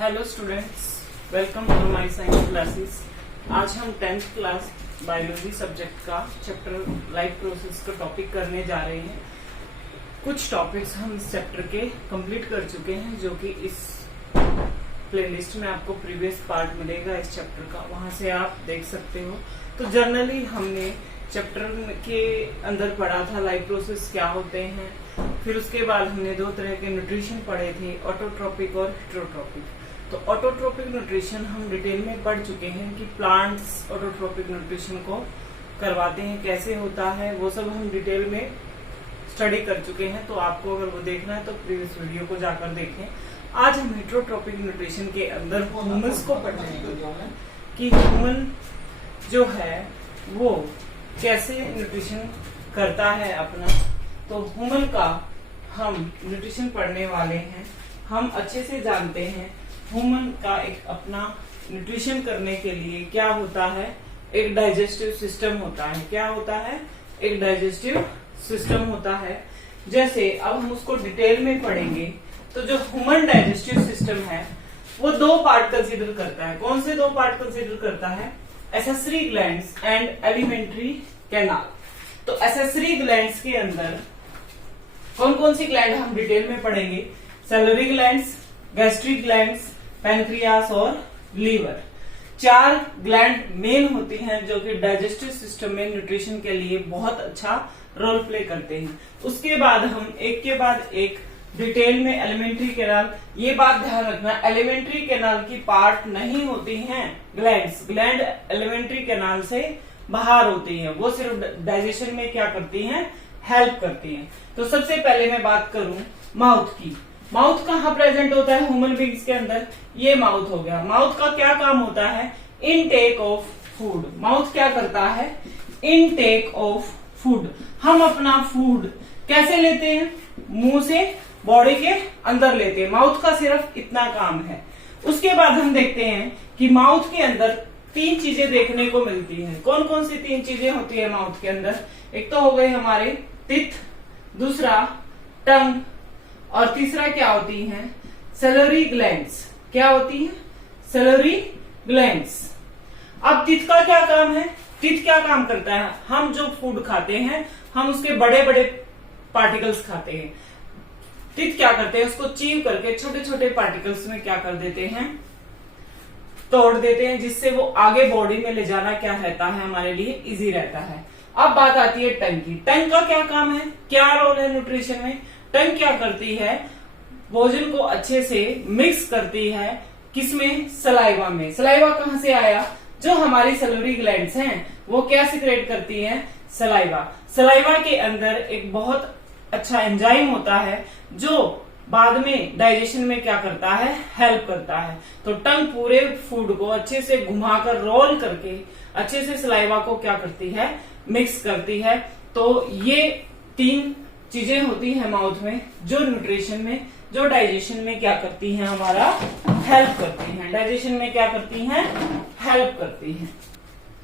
Hello students, welcome to my science classes. आज हम 10th class biology subject का chapter life process का topic करने जा रहे हैं। कुछ टॉपिक्स हम इस चैप्टर के कंप्लीट कर चुके हैं, जो कि इस प्लेलिस्ट में आपको प्रीवियस पार्ट मिलेगा इस चैप्टर का, वहां से आप देख सकते हो। तो जनरली हमने चैप्टर के अंदर पढ़ा था लाइफ प्रोसेस क्या होते हैं, फिर उसके बाद हमने दो तरह के न्यूट्रिशन पढ़े थे, ऑटोट्रोपिक और हेटेरोट्रोपिक। तो ऑटोट्रोपिक न्यूट्रिशन हम डिटेल में पढ़ चुके हैं कि प्लांट्स ऑटोट्रोपिक न्यूट्रिशन को करवाते हैं, कैसे होता है, वो सब हम डिटेल में स्टडी कर चुके हैं। तो आपको अगर वो देखना है तो प्रीवियस वीडियो को जाकर देखें। आज हम हेटेरोट्रोपिक न्यूट्रिशन के अंदर ह्यूमन्स को पढ़ेंगे कि ह्यूमन जो है वो कैसे न्यूट्रिशन करता है अपना। तो ह्यूमन का हम न्यूट्रिशन पढ़ने वाले हैं। हम अच्छे से जानते हैं ह्यूमन का एक अपना न्यूट्रिशन करने के लिए क्या होता है, एक डाइजेस्टिव सिस्टम होता है। क्या होता है? एक डाइजेस्टिव सिस्टम होता है। जैसे अब हम उसको डिटेल में पढ़ेंगे तो जो ह्यूमन डाइजेस्टिव सिस्टम है वो दो पार्ट कंसीडर करता है। कौन से दो पार्ट कंसीडर करता है? Accessory glands and alimentary canal. तो एसेसरी ग्लैंड्स के अंदर कौन कौन सी ग्लैंड हम डिटेल में पढ़ेंगे? Salary glands, gastric glands, pancreas और लीवर। चार ग्लैंड मेन होती हैं जो कि डाइजेस्टिव सिस्टम में न्यूट्रिशन के लिए बहुत अच्छा रोल प्ले करते हैं। उसके बाद हम एक के बाद एक डिटेल में एलिमेंट्री कैनाल। ये बात ध्यान रखना, एलिमेंट्री कैनाल की पार्ट नहीं होती हैं ग्लैंड्स। ग्लैंड एलिमेंट्री कैनाल से बाहर होती हैं, वो सिर्फ डाइजेशन में क्या करती हैं? हेल्प करती हैं। तो सबसे पहले मैं बात करूं माउथ की। माउथ कहाँ प्रेजेंट होता है ह्यूमन बींग्स के अंदर? ये माउथ हो गया। माउथ का क्या काम होता है? Intake of food. माउथ क्या करता है? Intake of food. हम अपना फूड कैसे लेते हैं? मुंह से बॉडी के अंदर लेते हैं। माउथ का सिर्फ इतना काम है। उसके बाद हम देखते हैं कि माउथ के अंदर तीन चीजें देखने को मिलती हैं। कौन कौन सी तीन चीजें होती है माउथ के अंदर? एक तो हो गए हमारे टीथ, दूसरा टंग, और तीसरा क्या होती हैं? Salary glands. क्या होती है? Salary glands. अब टीथ का क्या काम है? टीथ क्या काम करता है? हम जो फूड खाते हैं हम उसके बड़े बड़े पार्टिकल्स खाते हैं। टीथ क्या करते हैं? उसको चीव करके छोटे छोटे पार्टिकल्स में क्या कर देते हैं? तोड़ देते हैं, जिससे वो आगे बॉडी में ले जाना क्या रहता है? हमारे लिए इजी रहता है। अब बात आती है टंग की। टंग का क्या काम है? क्या रोल है न्यूट्रिशन में? टंग क्या करती है? भोजन को अच्छे से मिक्स करती है। किसमें? सलाइवा में। सलाइवा कहां से आया? जो हमारी सैलरी ग्लैंड्स हैं वो क्या सिक्रेट करती हैं? सलाइवा। सलाइवा के अंदर एक बहुत अच्छा एंजाइम होता है जो बाद में डाइजेशन में क्या करता है? हेल्प करता है। तो टंग पूरे फूड को अच्छे से घुमाकर रोल करके अच्छे से सलाइवा को क्या करती है? मिक्स करती है। तो ये तीन चीजें होती हैं माउथ में जो न्यूट्रिशन में, जो डाइजेशन में क्या करती हैं? हमारा हेल्प करती हैं। डाइजेशन में क्या करती हैं? हेल्प करती हैं।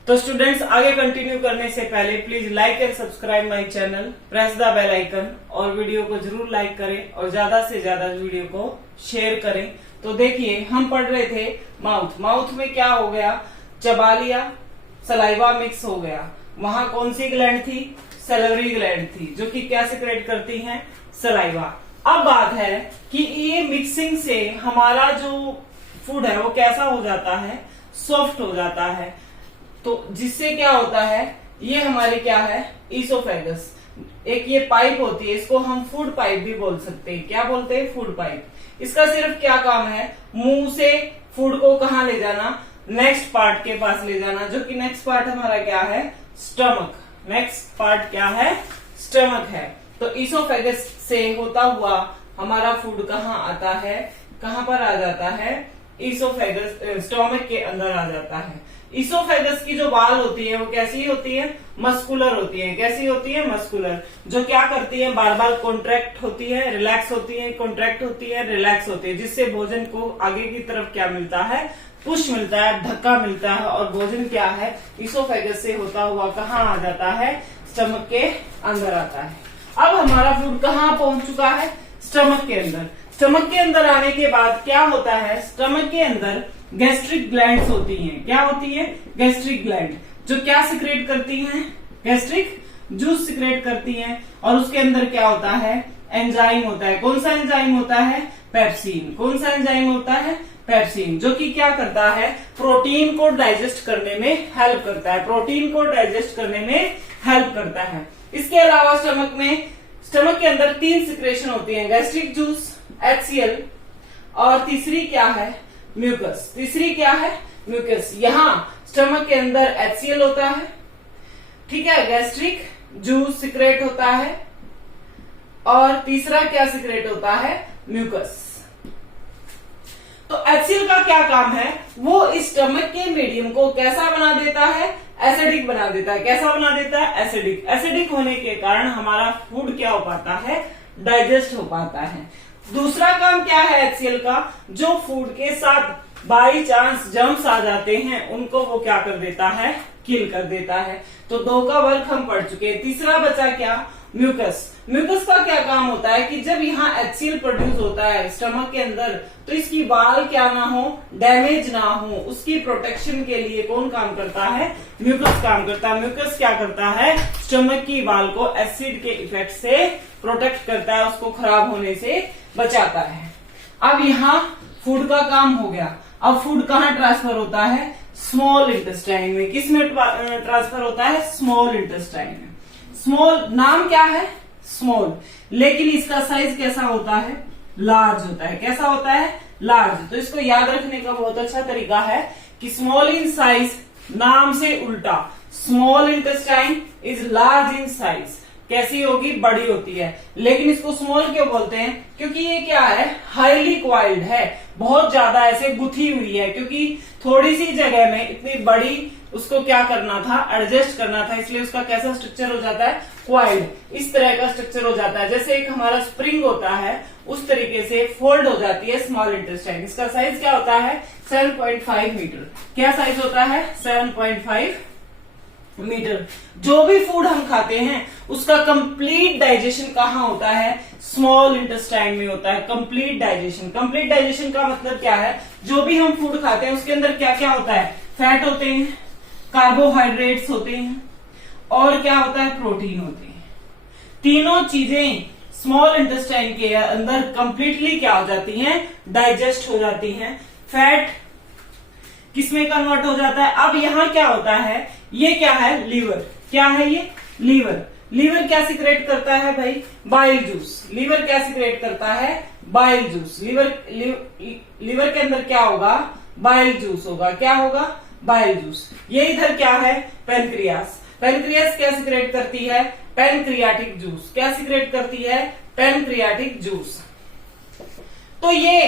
तो स्टूडेंट्स, आगे कंटिन्यू करने से पहले please like and subscribe my channel, press the bell icon, और वीडियो को जरूर लाइक करें और ज्यादा से ज्यादा वीडियो को शेयर करें। तो देखिए, हम पढ़ रहे थे माउथ। माउथ में क्या हो गया? चबा लिया, सलाइवा मिक्स हो गया। वहां कौन सी ग्लैंड थी? सैलरी ग्लैंड थी, जो कि क्या सिक्रेट करती हैं? सलाइवा। अब बात है कि ये मिक्सिंग से हमारा जो फूड है वो कैसा हो जाता है? सॉफ्ट हो जाता है। तो जिससे क्या होता है? ये हमारी क्या है? ईसोफेगस। एक ये पाइप होती है, इसको हम फूड पाइप भी बोल सकते हैं। क्या बोलते हैं? Food pipe. इसका सिर्फ क्या काम है? मुंह से फूड को कहाँ ले जाना? नेक्स्ट पार्ट के पास ले जाना, जो कि नेक्स्ट पार्ट हमारा क्या है? स्टमक। नेक्स्ट पार्ट क्या है? स्टमक है। तो ईसोफेगस से होता हुआ हमारा फूड कहाँ आता है? कहाँ पर आ जाता है? ईसोफेगस, स्टमक के अंदर आ जाता है। ईसोफेगस की जो वाल होती है वो कैसी होती है? मस्कुलर होती है। कैसी होती है? मस्कुलर। जो क्या करती है? बार बार कॉन्ट्रैक्ट होती है, रिलैक्स होती है, कॉन्ट्रैक्ट होती है, रिलैक्स होती है, जिससे भोजन को आगे की तरफ क्या मिलता है? पुश मिलता है, धक्का मिलता है, और भोजन क्या है? ईसोफेगस से होता हुआ कहाँ आ जाता है? स्टमक के अंदर आता है। अब हमारा फूड कहाँ पहुंच चुका है? स्टमक के अंदर। स्टमक के अंदर आने के बाद क्या होता है, स्टमक के अंदर गैस्ट्रिक ग्लैंड्स होती हैं। क्या होती है? गैस्ट्रिक ग्लैंड, जो क्या सिक्रेट करती हैं? गैस्ट्रिक जूस सिक्रेट करती हैं। और उसके अंदर क्या होता है? एंजाइम होता है। कौन सा एंजाइम होता है? पेप्सिन। कौन सा एंजाइम होता है? पेप्सिन, जो कि क्या करता है? प्रोटीन को डाइजेस्ट करने में हेल्प करता है। प्रोटीन को डाइजेस्ट करने में हेल्प करता है। इसके अलावा स्टमक के अंदर 3 सिक्रेशन होती हैं, गैस्ट्रिक जूस, HCl, और तीसरी क्या है? म्यूकस। तीसरी क्या है? म्यूकस। यहाँ स्टमक के अंदर HCl होता है, ठीक है, गैस्ट्रिक जूस सिक्रेट होता है, और तीसरा क्या सिक्रेट होता है? म्यूकस। तो HCl का क्या काम है? वो इस स्टमक के मीडियम को कैसा बना देता है? एसिडिक बना देता है। कैसा बना देता है? एसिडिक। एसिडिक होने के कारण हमारा फूड क्या हो पाता है? डाइजेस्ट हो पाता है। दूसरा काम क्या है HCl का? जो फूड के साथ बाई चांस जर्म्स आ जाते हैं उनको वो क्या कर देता है? किल कर देता है। तो 2 का वर्क हम पढ़ चुके हैं। तीसरा बचा क्या? म्यूकस। म्यूकस का क्या काम होता है कि जब यहाँ HCl प्रोड्यूस होता है स्टमक के अंदर, तो इसकी वाल क्या ना हो, डैमेज ना हो, उसकी प्रोटेक्शन के लिए कौन काम करता है? म्यूकस काम करता है। म्यूकस क्या करता है? स्टमक की वाल को एसिड के इफेक्ट से प्रोटेक्ट करता है, उसको खराब होने से बचाता है। अब यहाँ फूड का काम हो गया। अब फूड कहाँ ट्रांसफर होता है? स्मॉल इंटेस्टाइन में। किस में ट्रांसफर होता है? स्मॉल इंटेस्टाइन में। स्मॉल नाम क्या है? स्मॉल, लेकिन इसका साइज कैसा होता है? लार्ज होता है। कैसा होता है? लार्ज। तो इसको याद रखने का बहुत अच्छा तरीका है कि स्मॉल इन साइज, नाम से उल्टा, small intestine is large in size. कैसी होगी? बड़ी होती है। लेकिन इसको स्मॉल क्यों बोलते हैं? क्योंकि ये क्या है? हाईली क्वाइल्ड है, बहुत ज्यादा ऐसे गुथी हुई है, क्योंकि थोड़ी सी जगह में इतनी बड़ी उसको क्या करना था? एडजस्ट करना था, इसलिए उसका कैसा स्ट्रक्चर हो जाता है? क्वाइल्ड। इस तरह का स्ट्रक्चर हो जाता है, जैसे एक हमारा स्प्रिंग होता है उस तरीके से फोल्ड हो जाती है स्मॉल इंटेस्टाइन। इसका साइज क्या होता है? 7.5 मीटर। क्या साइज होता है? 7.5 मीटर। जो भी फूड हम खाते हैं उसका कंप्लीट डाइजेशन कहाँ होता है? स्मॉल इंटेस्टाइन में होता है। Complete digestion. कंप्लीट डाइजेशन का मतलब क्या है? जो भी हम फूड खाते हैं उसके अंदर क्या क्या होता है? फैट होते हैं, कार्बोहाइड्रेट्स होते हैं, और क्या होता है? प्रोटीन होते हैं। तीनों चीजें स्मॉल इंटेस्टाइन के अंदर कंप्लीटली क्या हो जाती हैं? डाइजेस्ट हो जाती हैं। फैट किसमें कन्वर्ट हो जाता है? अब यहाँ क्या होता है? ये क्या है? लीवर। क्या है ये? लीवर। लीवर क्या सिक्रेट करता है भाई? Bile juice. लीवर क्या सिक्रेट करता है? Bile juice. लीवर के अंदर क्या होगा? बाइल जूस होगा। क्या होगा? Bile juice. ये इधर क्या है? पेनक्रियास। पेनक्रियास क्या सिक्रेट करती है? Pancreatic juice. क्या सिक्रेट करती है? Pancreatic juice. तो ये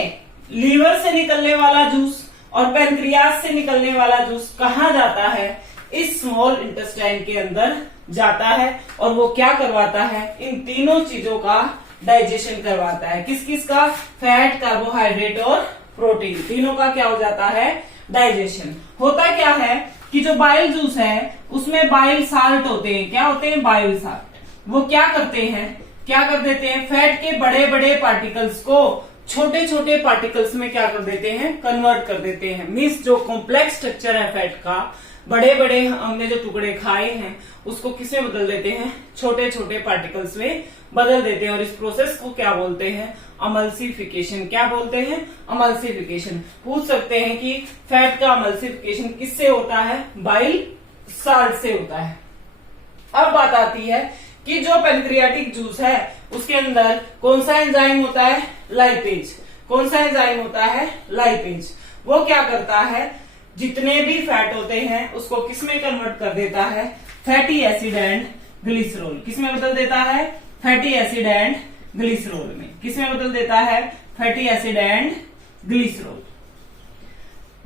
लीवर से निकलने वाला जूस और पेनक्रियास से निकलने वाला जूस कहाँ जाता है? इस स्मॉल इंटेस्टाइन के अंदर जाता है, और वो क्या करवाता है? इन तीनों चीजों का डाइजेशन करवाता है। किस किस का? फैट, कार्बोहाइड्रेट और प्रोटीन। तीनों का क्या हो जाता है? डाइजेशन। होता क्या है कि जो बाइल जूस है उसमें बाइल साल्ट होते हैं। क्या होते हैं? Bile salt. वो क्या करते हैं? क्या कर देते हैं? फैट के बड़े बड़े पार्टिकल्स को छोटे छोटे पार्टिकल्स में क्या कर देते हैं? कन्वर्ट कर देते हैं। मीन्स जो कॉम्प्लेक्स स्ट्रक्चर है फैट का, बड़े बड़े हमने जो टुकड़े खाए हैं उसको किसमें बदल देते हैं? छोटे छोटे पार्टिकल्स में बदल देते हैं। और इस प्रोसेस को क्या बोलते हैं? अमल्सिफिकेशन। क्या बोलते हैं? अमल्सिफिकेशन। पूछ सकते हैं कि फैट का अमल्सिफिकेशन किससे होता है? बाइल साल्ट से होता है। अब बात आती है कि जो पेनक्रियाटिक जूस है उसके अंदर कौन सा एंजाइम होता है? लाइपेज। कौन सा एंजाइम होता है? लाइपेज। वो क्या करता है? जितने भी फैट होते हैं उसको किसमें कन्वर्ट कर देता है? Fatty acid and glycerol. किसमें बदल देता है? फैटी एसिड एंड ग्लिसरॉल में। किसमें बदल देता है? Fatty acid and glycerol.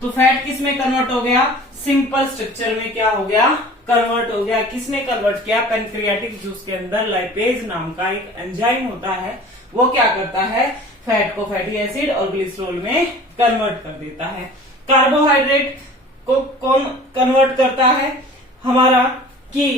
तो फैट किसमें कन्वर्ट हो गया? सिंपल स्ट्रक्चर में क्या हो गया? कन्वर्ट हो गया। किसने कन्वर्ट किया? पेनक्रियाटिक जूस के अंदर लाइपेज नाम का एक एंजाइम होता है, वो क्या करता है? फैट को फैटी एसिड और ग्लिसरॉल में कन्वर्ट कर देता है। कार्बोहाइड्रेट को कौन कन्वर्ट करता है? हमारा कि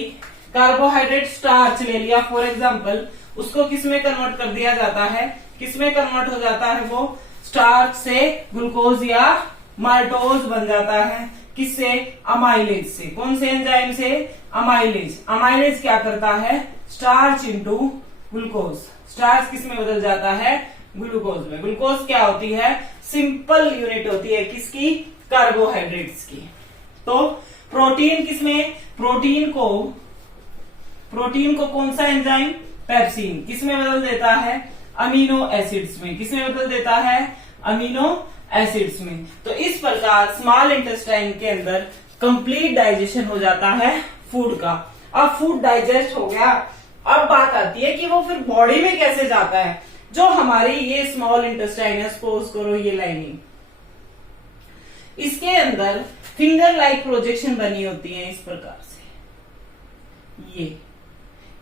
कार्बोहाइड्रेट स्टार्च ले लिया फॉर एग्जांपल, उसको किसमें कन्वर्ट कर दिया जाता है? किसमें कन्वर्ट हो जाता है वो, स्टार्च से ग्लूकोज या माल्टोज बन जाता है। किससे, अमाइलेज से। कौन से एंजाइम से, अमाइलेज। अमाइलेज क्या करता है, स्टार्च इंटू ग्लूकोज। स्टार्च किसमें बदल जाता है, ग्लूकोज में। ग्लूकोज क्या होती है, सिंपल यूनिट होती है किसकी, कार्बोहाइड्रेट्स की। तो प्रोटीन किसमें, प्रोटीन को कौन सा एंजाइम, पेप्सिन, किसमें बदल देता है, अमीनो एसिड्स में। किसमें बदल देता है, अमीनो एसिड्स में। तो इस प्रकार स्मॉल इंटेस्टाइन के अंदर कंप्लीट डाइजेशन हो जाता है फूड का। अब फूड डाइजेस्ट हो गया, अब बात आती है कि वो फिर बॉडी में कैसे जाता है। जो हमारी ये स्मॉल इंटेस्टाइन है, सपोज करो ये लाइनिंग, इसके अंदर फिंगर लाइक प्रोजेक्शन बनी होती है इस प्रकार से।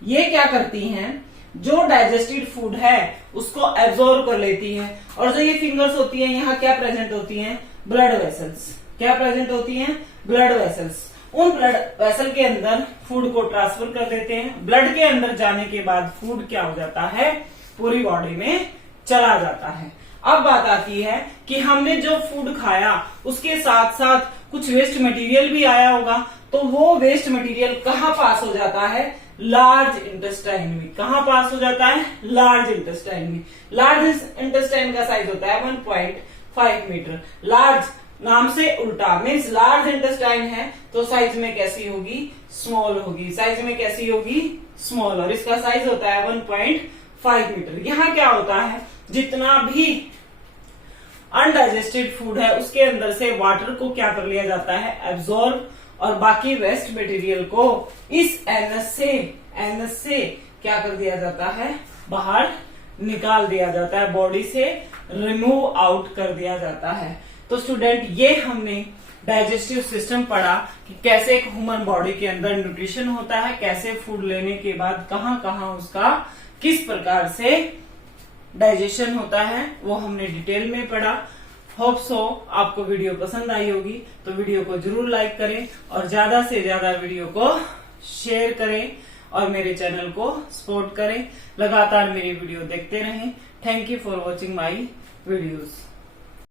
ये क्या करती हैं, जो डाइजेस्टेड फूड है उसको एब्जॉर्ब कर लेती हैं। और जो ये फिंगर्स होती हैं, यहाँ क्या प्रेजेंट होती हैं, ब्लड वेसल्स। क्या प्रेजेंट होती हैं, ब्लड वेसल्स। उन ब्लड वेसल के अंदर फूड को ट्रांसफर कर देते हैं। ब्लड के अंदर जाने के बाद फूड क्या हो जाता है, पूरी बॉडी में चला जाता है। अब बात आती है कि हमने जो फूड खाया उसके साथ साथ कुछ वेस्ट मटेरियल भी आया होगा, तो वो वेस्ट मटेरियल कहाँ पास हो जाता है, लार्ज इंटेस्टाइन में। कहाँ पास हो जाता है, लार्ज इंटेस्टाइन में। लार्ज इंटेस्टाइन का साइज होता है 1.5 मीटर। लार्ज नाम से उल्टा, मीन्स लार्ज इंटेस्टाइन है तो साइज में कैसी होगी, स्मॉल होगी। साइज में कैसी होगी, स्मॉल। और इसका साइज होता है 1.5 मीटर। यहाँ क्या होता है, जितना भी अनडाइजेस्टेड फूड है उसके अंदर से वाटर को क्या कर लिया जाता है, एब्जॉर्ब, और बाकी वेस्ट मटेरियल को इस एनएस से क्या कर दिया जाता है, बाहर निकाल दिया जाता है, बॉडी से रिमूव आउट कर दिया जाता है। तो स्टूडेंट, ये हमने डाइजेस्टिव सिस्टम पढ़ा कि कैसे एक ह्यूमन बॉडी के अंदर न्यूट्रिशन होता है, कैसे फूड लेने के बाद कहाँ कहाँ उसका किस प्रकार से डाइजेशन होता है, वो हमने डिटेल में पढ़ा। होप सो आपको वीडियो पसंद आई होगी, तो वीडियो को जरूर लाइक करें और ज्यादा से ज्यादा वीडियो को शेयर करें और मेरे चैनल को सपोर्ट करें। लगातार मेरी वीडियो देखते रहें। Thank you for watching my videos.